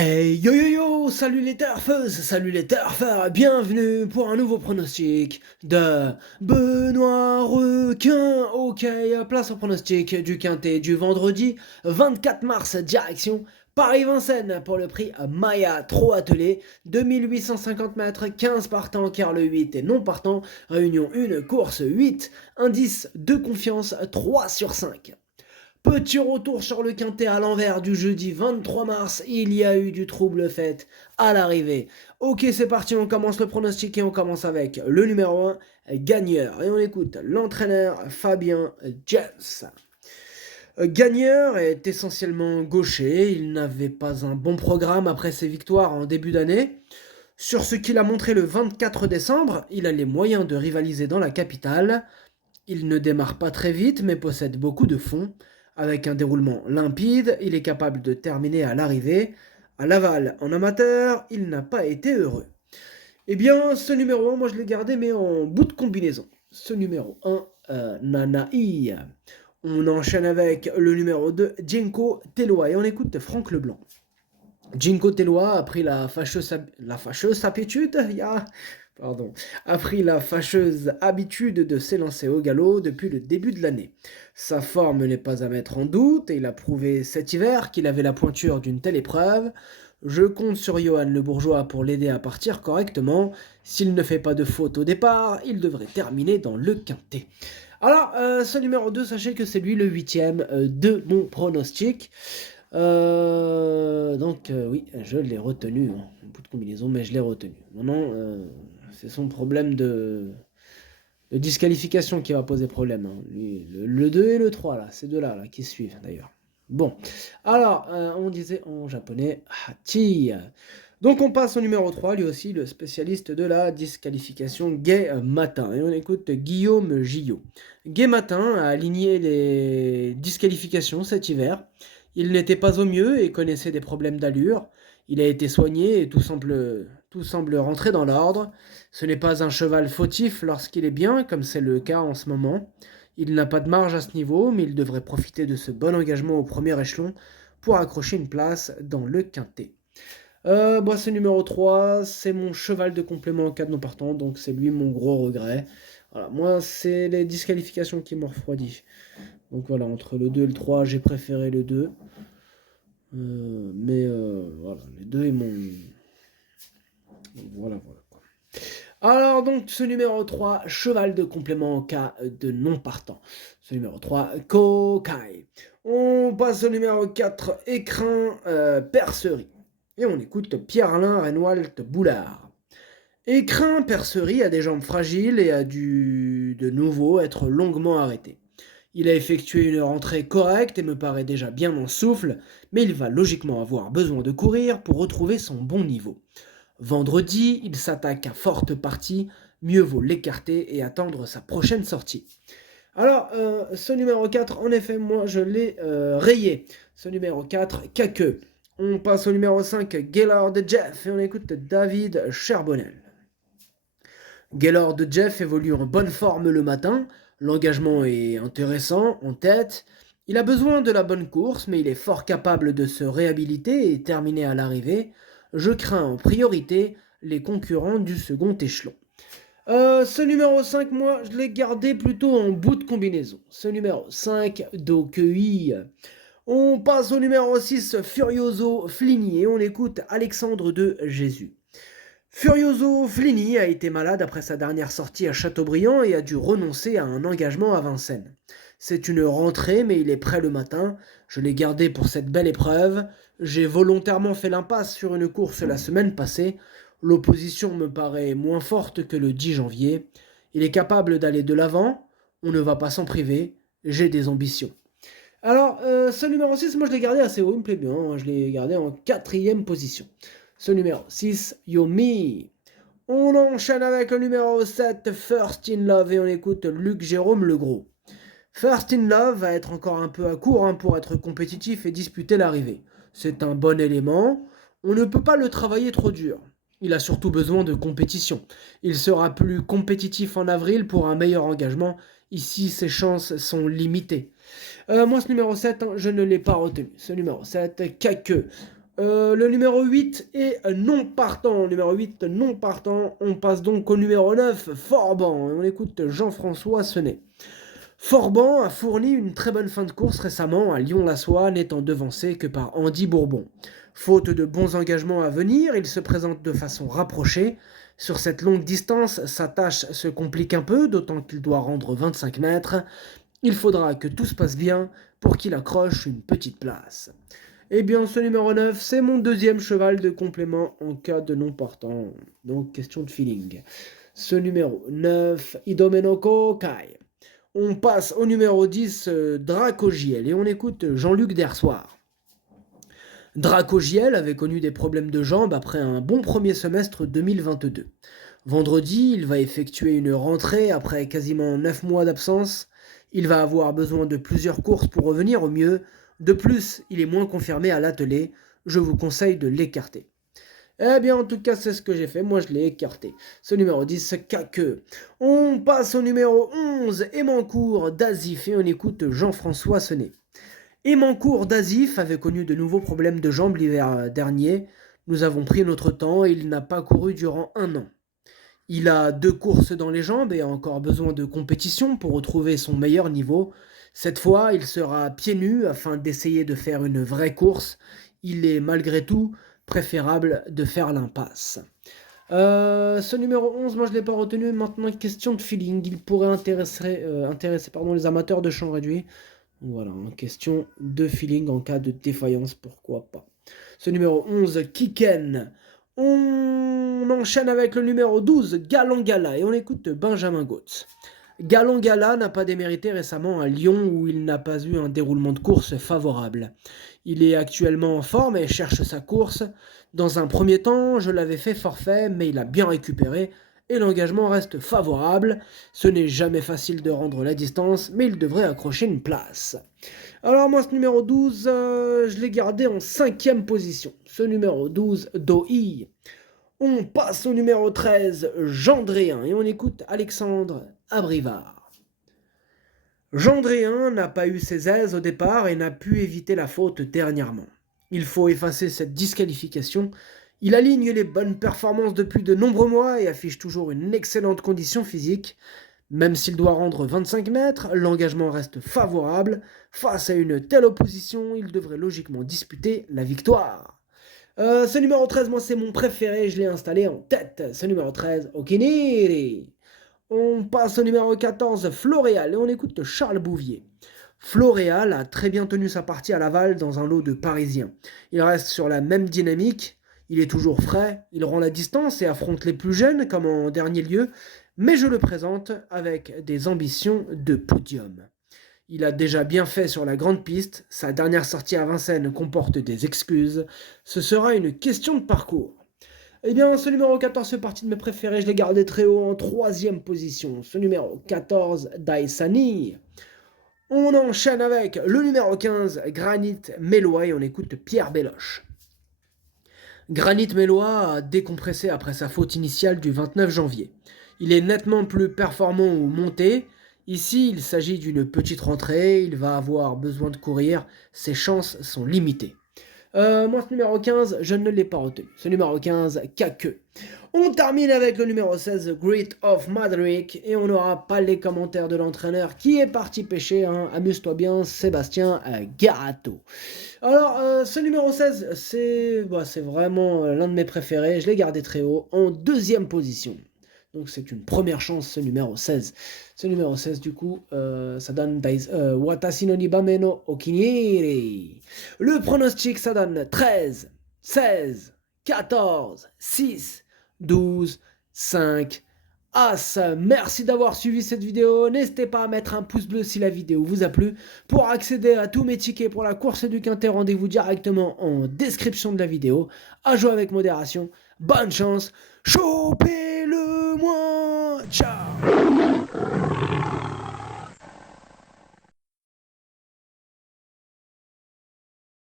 Hey yo yo yo, salut les turfeuses, salut les turfeurs, bienvenue pour un nouveau pronostic de Benoît Requin. Ok, place au pronostic du quintet du vendredi 24 mars, direction Paris-Vincennes pour le prix Maya Trop Attelé, 2850 mètres, 15 partants car le 8 est non partant, réunion 1, course 8, indice de confiance 3 sur 5. Petit retour sur le quintet à l'envers du jeudi 23 mars, il y a eu du trouble fait à l'arrivée. Ok, c'est parti, on commence le pronostic et on commence avec le numéro 1, Gagneur. Et on écoute l'entraîneur Fabien James. Gagneur est essentiellement gaucher, il n'avait pas un bon programme après ses victoires en début d'année. Sur ce qu'il a montré le 24 décembre, il a les moyens de rivaliser dans la capitale. Il ne démarre pas très vite mais possède beaucoup de fond. Avec un déroulement limpide, il est capable de terminer à l'arrivée. À Laval, en amateur, il n'a pas été heureux. Eh bien, ce numéro 1, moi je l'ai gardé mais en bout de combinaison. Ce numéro 1, Nanaï. On enchaîne avec le numéro 2, Jinko Teloa. Et on écoute Franck Leblanc. Jinko Teloa a pris la fâcheuse habitude, a pris la fâcheuse habitude de s'élancer au galop depuis le début de l'année. Sa forme n'est pas à mettre en doute et il a prouvé cet hiver qu'il avait la pointure d'une telle épreuve. Je compte sur Johan Le Bourgeois pour l'aider à partir correctement. S'il ne fait pas de faute au départ, il devrait terminer dans le quintet. Alors, ce numéro 2, sachez que c'est lui le 8e de mon pronostic. Oui, je l'ai retenu, hein. Un bout de combinaison, mais je l'ai retenu. Maintenant, c'est son problème de disqualification qui va poser problème, hein. Le 2 et le 3, là, ces deux-là là, qui suivent d'ailleurs. Bon, alors, on disait en japonais Hachi. Donc on passe au numéro 3, lui aussi le spécialiste de la disqualification Gay Matin. Et on écoute Guillaume Gillot. Gay Matin a aligné les disqualifications cet hiver. Il n'était pas au mieux et connaissait des problèmes d'allure. Il a été soigné et tout semble rentrer dans l'ordre. Ce n'est pas un cheval fautif lorsqu'il est bien, comme c'est le cas en ce moment. Il n'a pas de marge à ce niveau, mais il devrait profiter de ce bon engagement au premier échelon pour accrocher une place dans le quintet. Ce numéro 3, c'est mon cheval de complément en cas de non partant, donc c'est lui mon gros regret. Voilà, moi, c'est les disqualifications qui m'ont refroidi. Donc voilà, entre le 2 et le 3, j'ai préféré le 2. Voilà, les deux, ils m'ont... Voilà. Alors donc, ce numéro 3, cheval de complément en cas de non partant. Ce numéro 3, Kokai. On passe au numéro 4, écrin percerie. Et on écoute Pierre-Alain Renoald Boulard. Écrin percerie a des jambes fragiles et a dû de nouveau être longuement arrêté. Il a effectué une rentrée correcte et me paraît déjà bien en souffle, mais il va logiquement avoir besoin de courir pour retrouver son bon niveau. Vendredi, il s'attaque à forte partie, mieux vaut l'écarter et attendre sa prochaine sortie. Alors, ce numéro 4, en effet, moi je l'ai rayé. Ce numéro 4, Caqueux. On passe au numéro 5, Gaylord Jeff, et on écoute David Charbonnel. Gaylord Jeff évolue en bonne forme le matin, l'engagement est intéressant, en tête. Il a besoin de la bonne course, mais il est fort capable de se réhabiliter et terminer à l'arrivée. Je crains en priorité les concurrents du second échelon. Ce numéro 5, moi, je l'ai gardé plutôt en bout de combinaison. Ce numéro 5, Dokui. On passe au numéro 6, Furioso Flini, et on écoute Alexandre de Jésus. Furioso Flini a été malade après sa dernière sortie à Châteaubriand et a dû renoncer à un engagement à Vincennes. C'est une rentrée, mais il est prêt le matin. Je l'ai gardé pour cette belle épreuve. J'ai volontairement fait l'impasse sur une course la semaine passée. L'opposition me paraît moins forte que le 10 janvier. Il est capable d'aller de l'avant. On ne va pas s'en priver. J'ai des ambitions. Alors, ce numéro 6, moi je l'ai gardé assez haut, il me plaît bien. Je l'ai gardé en 4e position. Ce numéro 6, Yomi. On enchaîne avec le numéro 7, First in Love, et on écoute Luc Jérôme Legros. First in Love va être encore un peu à court pour être compétitif et disputer l'arrivée. C'est un bon élément, on ne peut pas le travailler trop dur. Il a surtout besoin de compétition. Il sera plus compétitif en avril pour un meilleur engagement. Ici, ses chances sont limitées. Moi, ce numéro 7, je ne l'ai pas retenu. Ce numéro 7, Caqueux. Le numéro 8 est non partant. Numéro 8, non partant. On passe donc au numéro 9, Forban. Et on écoute Jean-François Senet. Forban a fourni une très bonne fin de course récemment à Lyon-la-Soie, n'étant devancé que par Andy Bourbon. Faute de bons engagements à venir, il se présente de façon rapprochée. Sur cette longue distance, sa tâche se complique un peu, d'autant qu'il doit rendre 25 mètres. Il faudra que tout se passe bien pour qu'il accroche une petite place. Eh bien, ce numéro 9, c'est mon deuxième cheval de complément en cas de non partant. Donc, question de feeling. Ce numéro 9, Idomenoko Kai. On passe au numéro 10, Dracogiel, et on écoute Jean-Luc Dersoir. Dracogiel avait connu des problèmes de jambes après un bon premier semestre 2022. Vendredi, il va effectuer une rentrée après quasiment 9 mois d'absence. Il va avoir besoin de plusieurs courses pour revenir au mieux. De plus, il est moins confirmé à l'attelé. Je vous conseille de l'écarter. Eh bien, en tout cas, c'est ce que j'ai fait. Moi, je l'ai écarté. Ce numéro 10, Caqueux. On passe au numéro 11, Émancourt d'Azif, et on écoute Jean-François Senet. Émancourt d'Azif avait connu de nouveaux problèmes de jambes l'hiver dernier. Nous avons pris notre temps et il n'a pas couru durant 1 an. Il a 2 courses dans les jambes et a encore besoin de compétition pour retrouver son meilleur niveau. Cette fois, il sera pieds nus afin d'essayer de faire une vraie course. Il est malgré tout préférable de faire l'impasse. Ce numéro 11, moi je ne l'ai pas retenu. Maintenant, question de feeling. Il pourrait intéresser les amateurs de champ réduit. Voilà, question de feeling en cas de défaillance, pourquoi pas. Ce numéro 11, Kiken. On enchaîne avec le numéro 12, Galangala, et on écoute Benjamin Gautz. Galangala n'a pas démérité récemment à Lyon où il n'a pas eu un déroulement de course favorable. Il est actuellement en forme et cherche sa course. Dans un premier temps, je l'avais fait forfait, mais il a bien récupéré et l'engagement reste favorable. Ce n'est jamais facile de rendre la distance, mais il devrait accrocher une place. Alors moi, ce numéro 12, je l'ai gardé en 5e position. Ce numéro 12, Doi. On passe au numéro 13, Gendréen, et on écoute Alexandre Abrivard. Gendréen n'a pas eu ses aises au départ et n'a pu éviter la faute dernièrement. Il faut effacer cette disqualification. Il aligne les bonnes performances depuis de nombreux mois et affiche toujours une excellente condition physique. Même s'il doit rendre 25 mètres, l'engagement reste favorable. Face à une telle opposition, il devrait logiquement disputer la victoire. Ce numéro 13, moi c'est mon préféré, je l'ai installé en tête. Ce numéro 13, Okiniri. On passe au numéro 14, Floréal, et on écoute Charles Bouvier. Floréal a très bien tenu sa partie à Laval dans un lot de Parisiens. Il reste sur la même dynamique, il est toujours frais, il rend la distance et affronte les plus jeunes comme en dernier lieu, mais je le présente avec des ambitions de podium. Il a déjà bien fait sur la grande piste, sa dernière sortie à Vincennes comporte des excuses, ce sera une question de parcours. Eh bien, ce numéro 14 fait partie de mes préférés, je l'ai gardé très haut en 3e position. Ce numéro 14, Daisani. On enchaîne avec le numéro 15, Granit Mélois, et on écoute Pierre Belloche. Granit Mélois a décompressé après sa faute initiale du 29 janvier. Il est nettement plus performant au monté. Ici, il s'agit d'une petite rentrée, il va avoir besoin de courir, ses chances sont limitées. Moi, ce numéro 15, je ne l'ai pas retenu. Ce numéro 15, Caqueux. On termine avec le numéro 16, Great of Madrick, et on n'aura pas les commentaires de l'entraîneur qui est parti pêcher. Hein. Amuse-toi bien, Sébastien Garato. Alors, ce numéro 16, c'est vraiment l'un de mes préférés. Je l'ai gardé très haut, en 2e position. Donc c'est une première chance, ce numéro 16. Ce numéro 16, du coup, ça donne Watashi no Nibame no Okiniri. Le pronostic, ça donne 13, 16, 14, 6, 12, 5, As. Merci d'avoir suivi cette vidéo. N'hésitez pas à mettre un pouce bleu si la vidéo vous a plu. Pour accéder à tous mes tickets pour la course du Quintet, rendez-vous directement en description de la vidéo. À jouer avec modération. Bonne chance. Chopez-le-moi. Ciao.